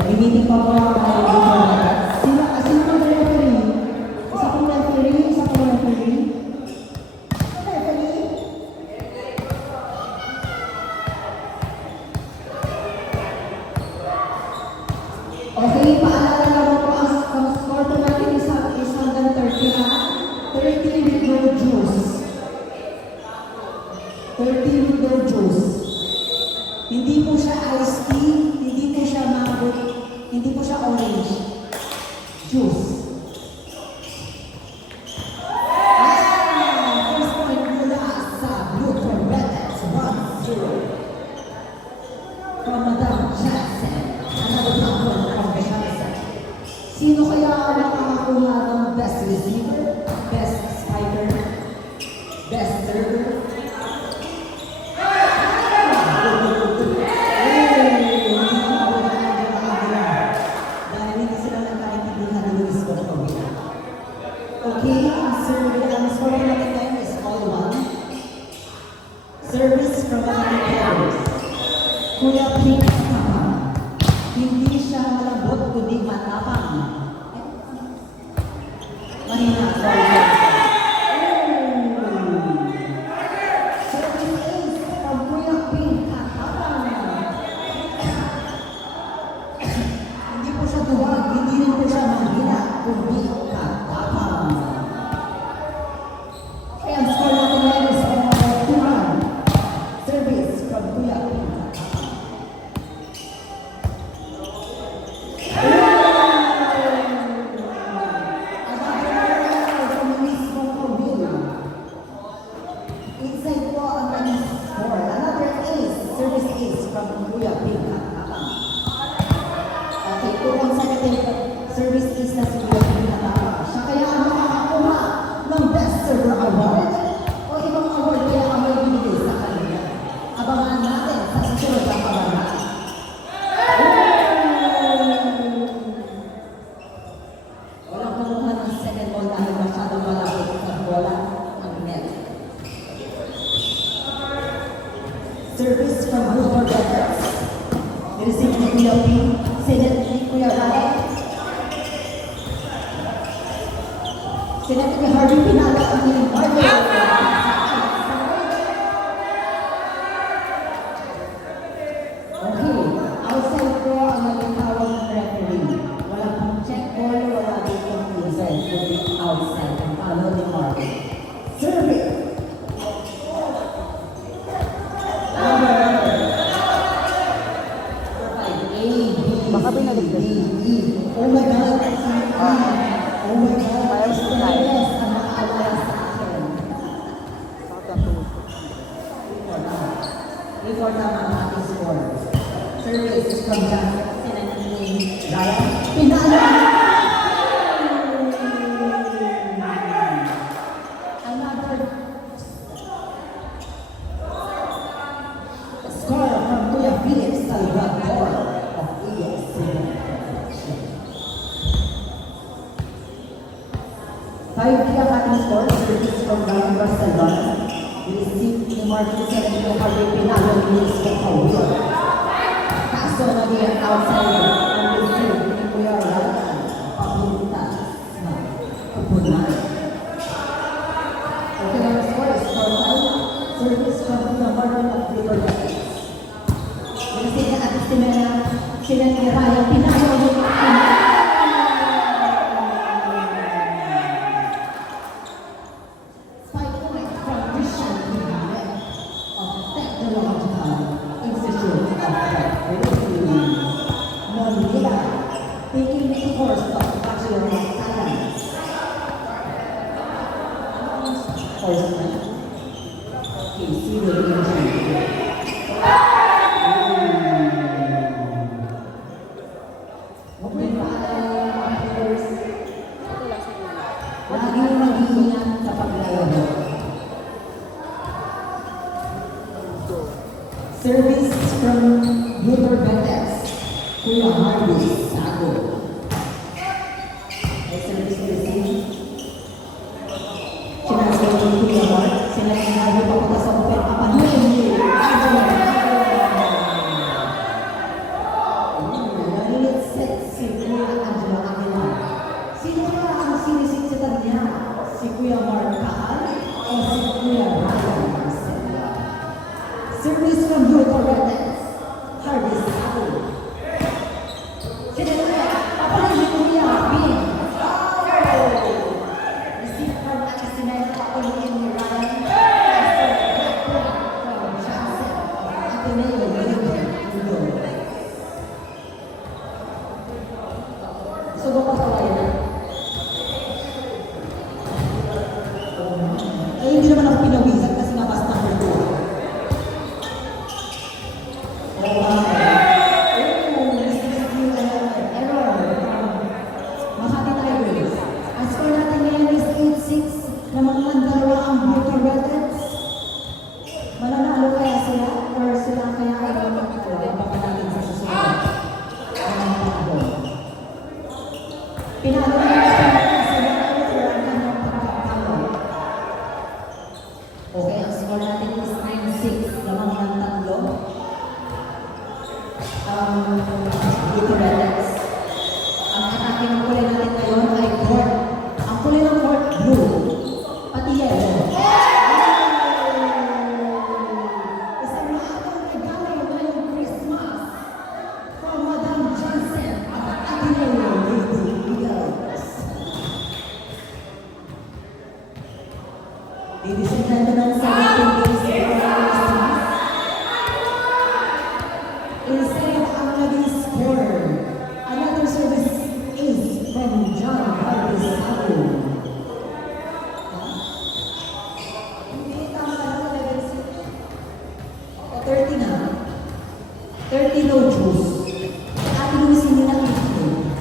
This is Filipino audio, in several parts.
Nag-meeting pa po ako tayo dito. Sino po referee? Isa pong referee? Isa pong referee? Referee? Okay, paalala naman po ang score po natin is hanggang 30 ha? 30 with no juice. 30 with no juice. Hindi po siya iced tea, hindi po siya mango, hindi po siya orange. Juice. First point mula sa Blue Corvettes, 1-0. From Madam Jackson. Another point from Jackson. Sino kaya ang makakakuha ng best receiver, best spiker, best server? Okay, ang score natin ngayon is all one. Service from the players. Kuya Pink Tapang. Hindi siya malambot, kundi matapang. Mahina, sorry. Service is from Kuya Pink Tapang. Hindi po siya duwag, hindi rin po siya mahina, kundi matapang. And score natin ngayon is 2-1. Service from Kuya Pink. Inside po ang kanyang score. Another ace. Service ace from Kuya Pink. Okay, 2 consecutive service ace na si Kuya Pink. Siya kaya ang makakakuha ng Best Server Award o ibang award kaya ang may binigay sa kanya. Abangan natin sa susunod na pababa. Walang kumuha ng second ball dahil masyadong malapit sa bola ang net. Service from Blue Corvettes. Nireceive ni Kuya Pink. Sinet ni Kuya Raya. Sinet ni Harvey Pinala ang ni Harvey. Okay, outside po ang nagtawag ng referee. Wala pong check ball, wala din pong user. Kundi outside. Ang palo ni Harvey. Service. Baka pinagdag. Oh my God! Oh my God! Mayroon sa tayo. Yes, ang nakaalala sa akin. Record naman ang ating score. Service from Jackson. Sinanini Ryan. Pinalo! Another score from Kuya Felix Salvador of ESC. 5 ang ating score. Service from Ryan Barcelona. Receive ni Martin Sergio Harvey Pinalo ni Luis Cacawil. Kaso naging outside ang receive ni Kuya Ryan. Papunta sa pupunan. Okay, ang score is 4-5. Service from Kuya Martin of Liberty. Receive na ating sila ni Ryan Pinalo ni taking the course of Bachelor of Science. Course na. Okay, see the engine. Huwag may paalala mga players. Laging mag-iingat sa paglalaro. Service from Blue Corvettes. Kuya Harvey Sago. May service receive. Sinasawag ni Kuya Mark. Sinasawag papunta sa open. Narinig sa Bucharest. Ang atake ng kulay natin ngayon ay court. Ang kulay ng court, blue. Pati yellow. Isang maatong regalo ngayong Christmas from Madam Johnson at Ateneo Lady Eagles. Ladies and gentlemen, 17 days before Christmas, instead of ang naging score, another service is from John Harvey Sabu. Hindi tama na level 6. O 30 na. 30 no juice. Ate Luis, hindi na kikito.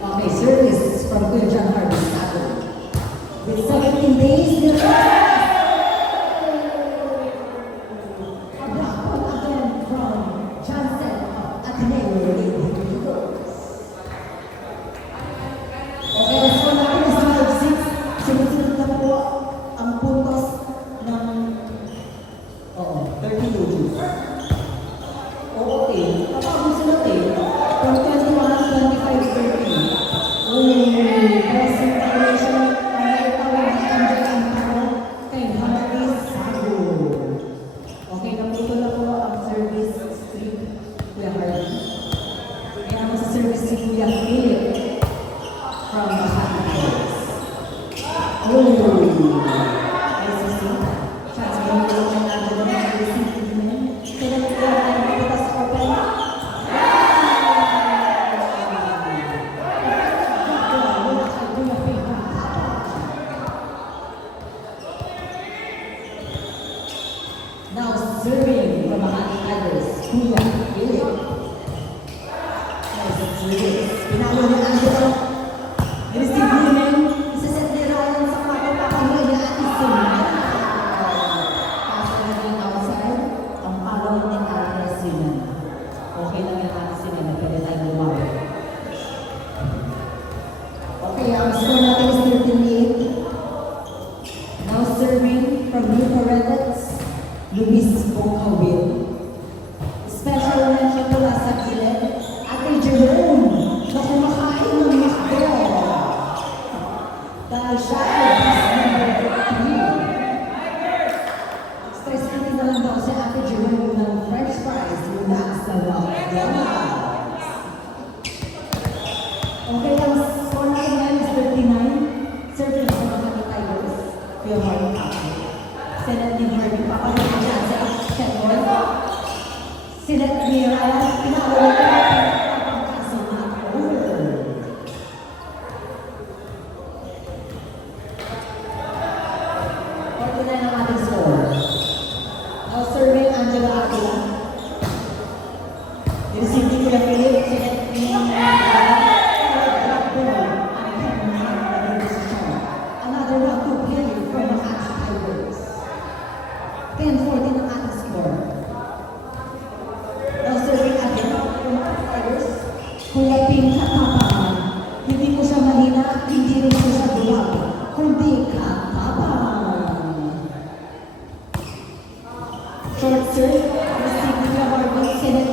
Okay, service from Kuya John Harvey Sabu. With 17 days, the again from Johnson of Ateneo Lady Eagles. Okay, let's go natin is 5-6. Sunod-sunod na po ang puntos ng 30 logos. Okay, kapag sunod from 21, 25, 30. Present relation ang naitawag ni Angel Amparo kay Harvey Sabu. Okay, naputo na po ang service stream, Kuya Harvey. Kaya ako sa service si Kuya Philip from Makati Hills. Ay, sisi. Chance mo yung mga natin na service stream. Sila na kaya tayo mapitas open. Now serving from Makati Tigers, Kuya Philip. Nice service. Pinalo ni Angelo. Receive women. Isaset ni Ryan sa pagpapakamay ni Ate Simena. Pass na rin outside. Ang follow ni Ate Simena. Okay lang yung Ate Simena. Pwede tayo lumawa. Okay, ang score natin is 13-8. Now serving from New Correlets, Luis Bocawil. Special mention mula sa gilid, Ate Jerome, na kumakain ng McDo. Dahil siya ay bus number 3. Stress eating na lang daw si Ate Jerome ng French fries mula sa McDonald's. Okay, ang score natin ngayon is 39. Serving sa Makati Tigers, Kuya Harvey Sabu. Sinet ni Harvey, papagod dyan sa Shenmore. Sinet ni Ryan, pinawala ko ang kaso na over. Ordo na ang ating score. Now serving Angela Aquila. Receive ni Kuya Philip, sinet ni another round to play from Makati Tigers. 10-14 ang ating score. Now serving again from Makati Tigers. Kuya Ping Katapang. Hindi mo siya mahina, hindi rin mo siya buwag. Kundi Katapang. Short serve. Receive ni Kuya Harvey. Sinet.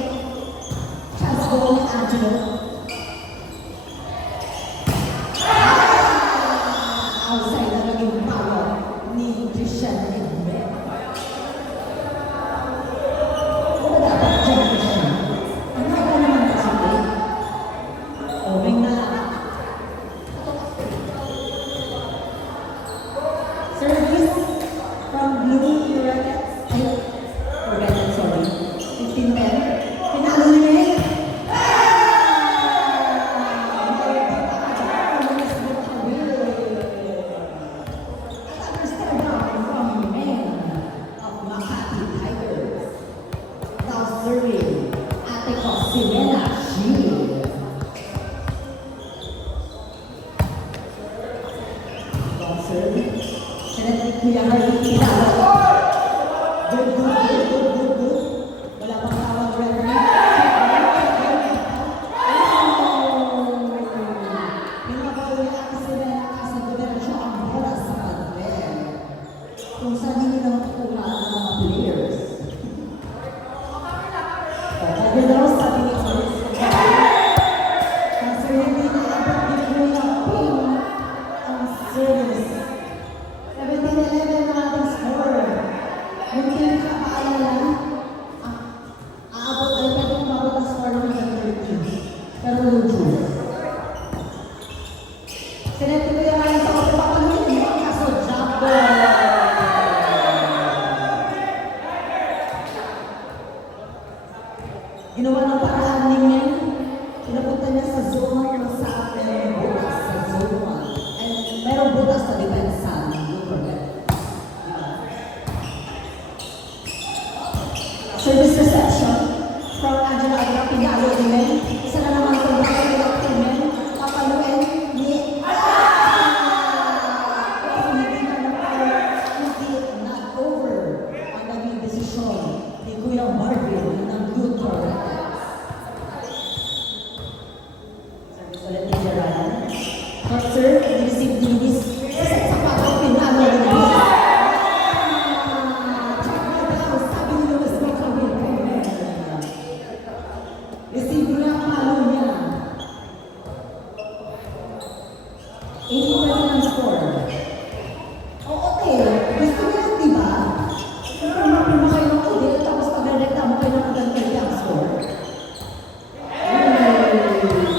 Chance goal ni Angelo. Outside na naging power ni Christian Edmed. Ano dapat dyan, Christian? Ang naga naman kasi ko. Okay na. Service from Blue Rockets. Ay, Rockets, sorry. 15-10. Pinalo ni May. Carluccio. Sinente ko yung aling sa kasi papaluin mo, kaso jumbo. Ginawa ng paraan niya, pinapunta niya sa zone sa akin, butas sa zone 1. And merong butas sa depensa, don't forget. Service reception from Angela Agra Pinalo Imen. Isa na naman kung bakit nila Imen, papaluin ni hindi not over ang naging desisyon ni Kuya Marvin ng Good Correctors. Service ulit ni Gerard. Hot serve, receive Dinis. Isa sa patong Pinalo Imen. Sabi ni Luis Macabin. Receive na palo niya. 80% ang score. Oo, gusto niya, di ba? Siyempre, mapima kayo ng audit, tapos pag-reklamo kayo ng magandang ang score.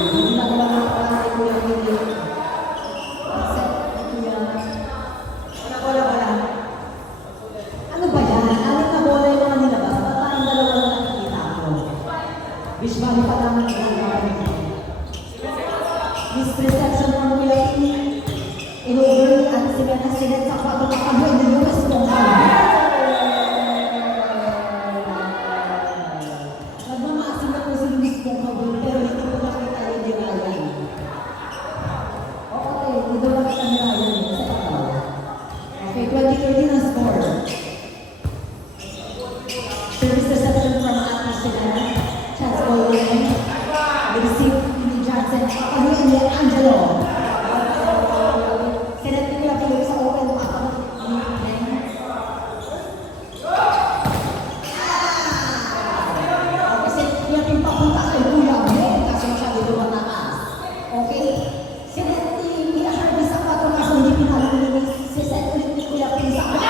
Hindi na naman ang parang kay Kuya Willie. Set ni Kuya. Wala. Ano ba yan? Alit na bola yung mga nilabas. Ba't parang dalawa na nakikita ko? Wish bali pa lang ang misreception from Kuya Willie. In-over at sinena sinet sa kwato na kami ng US Bongkal. Nagmamasin ako si Luis Bongkal pero hindi ko nakita yung dirayan. Oo, hindi ko nakita ni Ryan sa pataw. Okay, 20-30 na score. Service reception from Ate Sinena. Chance ball winning. Receive ni Johnson. Papaluin ni Angelo. Sinente ko yung kilig sa open pa. Kasi yung papunta kay Kuya Mo, kasi siya dito mataas. Okay? Sinente Kuya Harvey sa pato kaso hindi pinalaminis. Siset ulit ni Kuya Pin sa pato.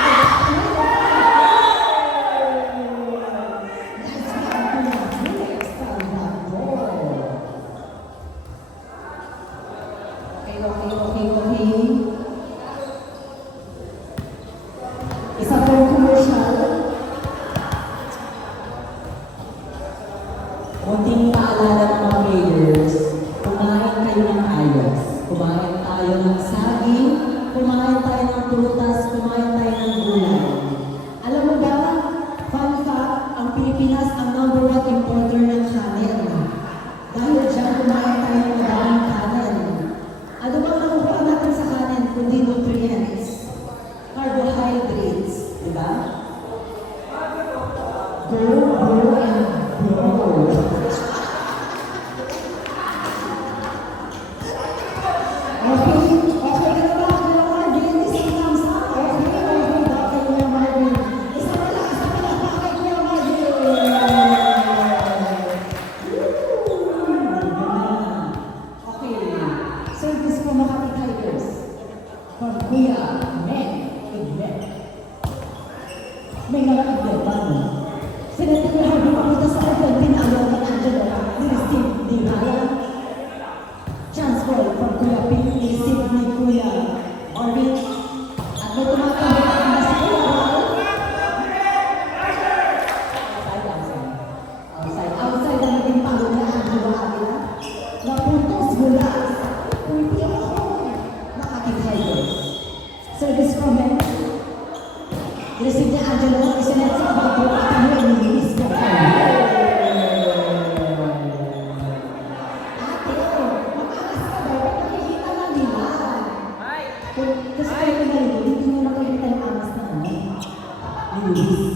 That's not Kuya Next time na goal. Okay. Isa pong commercial. Munting paalala ng mga players, kumain kayo ng ayos. Kumain tayo ng saging, kumain tayo ng prutas, kumain tayo ng gulay. Alam mo ba, fun fact, ang Pilipinas ang number 1 importer ng kanin. Dahil dyan, kumain tayo ng maraming kanin. Ano bang nakukuha natin sa kanin kundi nutrients? Carbohydrates, di ba? Grow and grow. Okay ka na ba? Marvin, isang thumbs up. Okay, bakit Kuya Marvin? Isa pa lang, bakit Kuya Marvin? Okay, service from Makati Tigers. From Kuya Meg. May nalakagyan pa mo. Sinente ko Harvey papunta sa open, pinalo ng Angelo. Ni-receive ni Ryan. Chance ball from Kuya Pin, ni-receive ni Kuya Marvin. At may tumatawag ang nasa Kuya Ryan. Outside ang naging palo ni Angelo Avila. Napuntos mula sa Pulpi ako. Makati Tigers. Service from him. Receive ni Angelo, isinet sa bago at kami ni Luis Bongkal. Ate, makakas ka ba? Nakikita lang nila. Kasi kayo na rin, hindi nyo nakikita yung angas na ni Luis.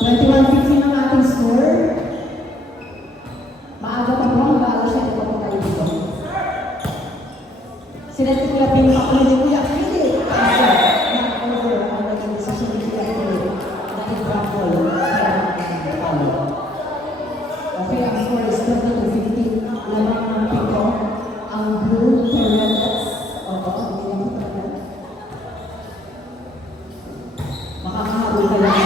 21-15 ang ating score. Maaga pa po, hanggang siya ito po tayo dito. Sinente ko yung pinakakulit ni Kuya Philip. Kasi na-over ang naging desisyon ni Kuya Philip na i-drop ball. Okay, ang score is 22-15. Lamang ng piko. Ang blue Terrelets. Oo, hindi lang ito na. Makakahabol ka lang.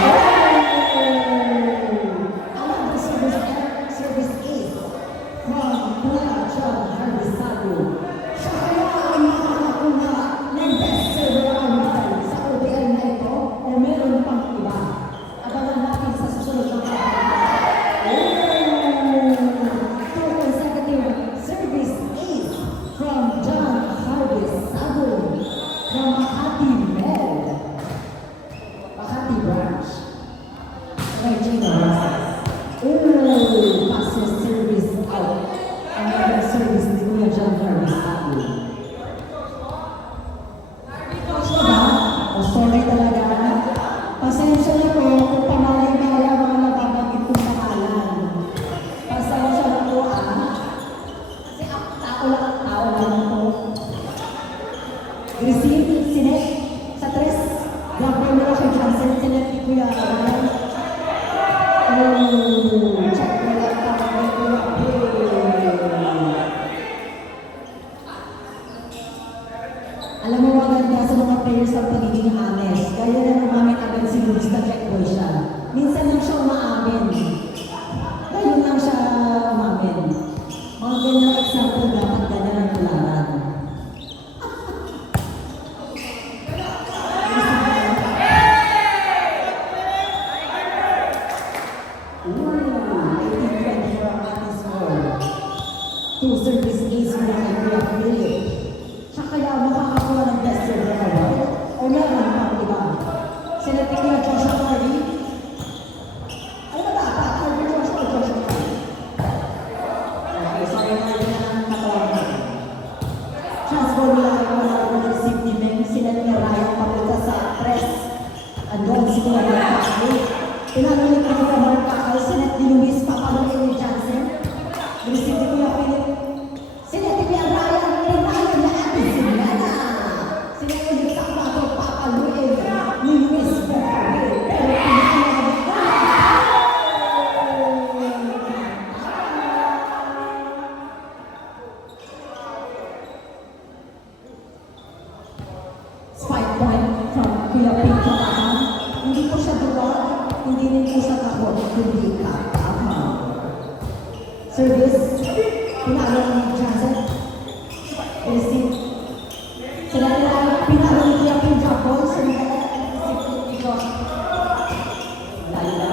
kay Gino Rosas. Ooh, passes service out. Another service ni Kuya John Harvey Sabi. Coach na ba? O sorry talaga. Pasensya na po kung pamalay-mala mga nababanggit kong pangalan. Pasensya na po Kasi tao lang po. Receive, sinet, sa tres. Gabay nila kay Johnson, sinet ni Kuya Ryan. Check mo lang kami ni Kuya Alam mo, maganda sa mga players ang pagiging honest. Kaya na umamin agad si Luis na check boy siya. Minsan lang siya umaamin. Ngayon lang siya umamin. Mga ganyang example dapat ganyan ang tularan. Two service ace mo na kay Kuya Philip. Siya kaya makakakuha ng best server award? O meron pang iba? Sila Kuya Joshua Harvey? Ano ba dapat? Harvey Joshua o Joshua Harvey? Okay, sorry Harvey na lang katawag natin. Chance ball nila kay Kuya Harvey na receive ni Mem. Sila ni Ryan papunta sa press. Andun si Kuya Harvey. Pinangulit ni Kuya Harvey. Sinet ni Luis Papalo ni Johnson. Receive ni Kuya Philip. Sila ni Kuya Ryan, pinalo na ating sinana. Sila ulit sa plato, papaluin ni Luis Papalo. Pero pinalo na spike point from Kuya Pinto Kahan. Hindi po siya duwag, hindi rin po siya kahon, hindi ka. Service, pinalo ni Johnson. Receive. Sila nila, pinalo ni Kuya Pin drop ball. Sila nila, receive ni Josh. Lalo.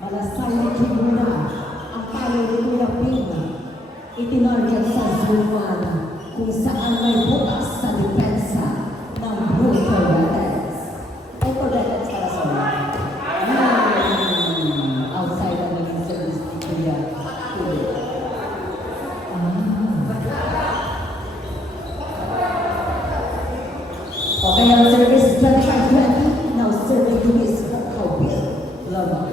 Malasay ni Kimura, ang palo ni Kuya Pin. Itinarget sa Zuman kung saan may bukas sa depensa ng Blue Corvettes. Ay, Corvettes para sa mga. Outside ang naging service ni Kuya Philip. Okay, ang service 25-20. Now serving to Miss Kawil. Love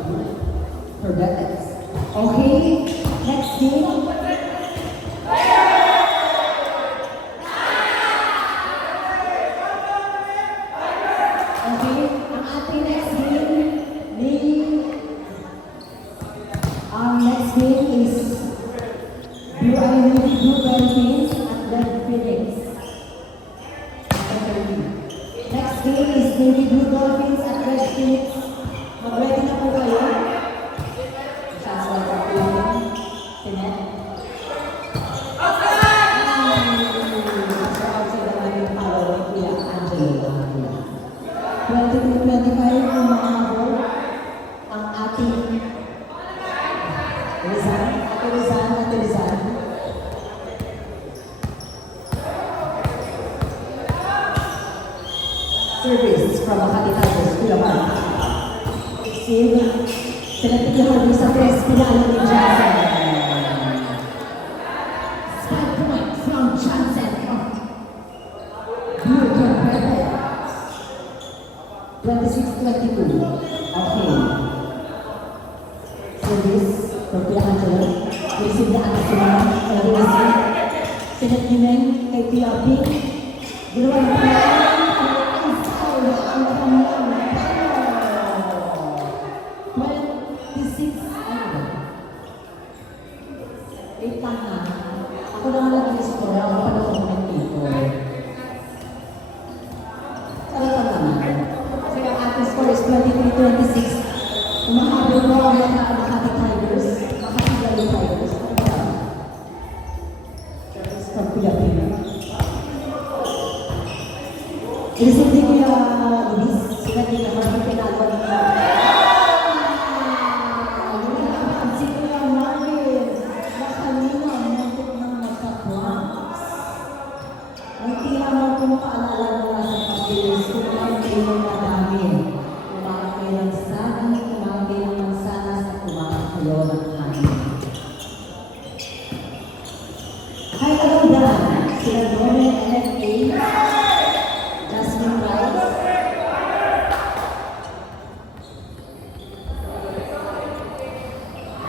Corvettes. Okay, next game. Next game is Blue Island Blue Dolphins at Red Phoenix. Next game is Navy Blue Dolphins at Red Phoenix. Mag-ready na po kayo. Chance lang sa Kuya. Sinet. So outside naman yung power ni Kuya Angelo. 22-25 kung makakabol ang ating Rizal. Service from Makati Tigers, Kuya Mark. Receive. Sinatikin mo sa press, pinalo ni Johnson. Spike point from Johnson. Blue Corvettes. 26-22. Okay. Service. Kuya Angelo, receive na ang sinama, sinet ni Meng, kay Kuya Ping, ginawa ng Kuya ang foul, ang kanyang 26, ano ba? 8 lang na. Ako na nga nag-score, ako pa naman ng dito. Sarap pa naman. Kasi ang ating score is 23-26. Umahabol mo ang mga Makati Tigers. From Kuya Pin. Receive ni Kuya Luis. Sila ni Kuya Marvin pinalo ni Kuya. Si Kuya Marvin na kanina muntik ng magka-plants. Sila Dominic NFA, Jasmine Rice.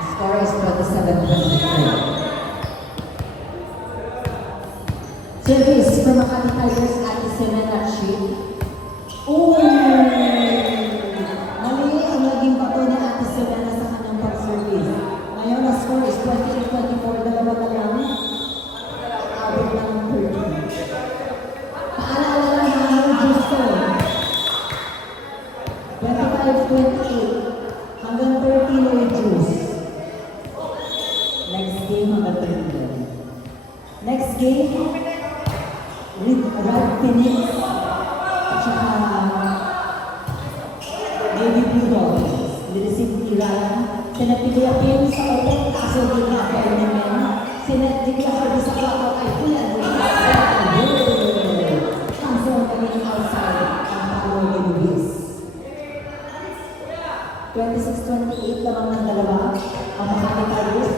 Score is 27-23. Service from Makati Tigers at Semena Chip. Oh! Mali ang naging bato ni Ate Semena sa kanyang pag-service. Ngayon, ang score is 28-24. Dalawa na lang. Abot ng 30. Paalala lang namin, Justo. 25-28. Hanggang 30 no juice. Next game, hanggang 30. Next game, Red Phoenix at saka Navy Blue Dolphins. Nireceive ni Ryan. Sinapili Pim sa open kaso di na fair naman. Sinapili ako sa kwako ay kulan. Chance ang naging outside ang Paolo de Luis. 26-28 lamang ng dalawa ang Makati Tigers.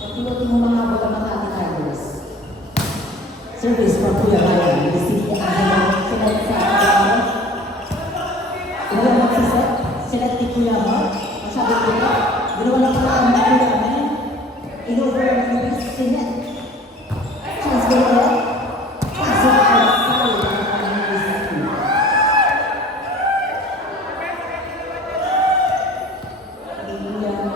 Pagkilutin mo mga habol ang Makati Tigers. Service from Kuya Ryan. Receive ni Angelo. Sinet sa Angelo. Kuya magsiset. Sinet ni Kuya Mark. Masabi ko na. Ginawa lang pala ang Kuya Ryan. In-over ang Luis. Sinet. Chance ko ulit. Kaso outside ang kanyang receive. Kuya Ryan.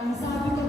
Ang sabi ko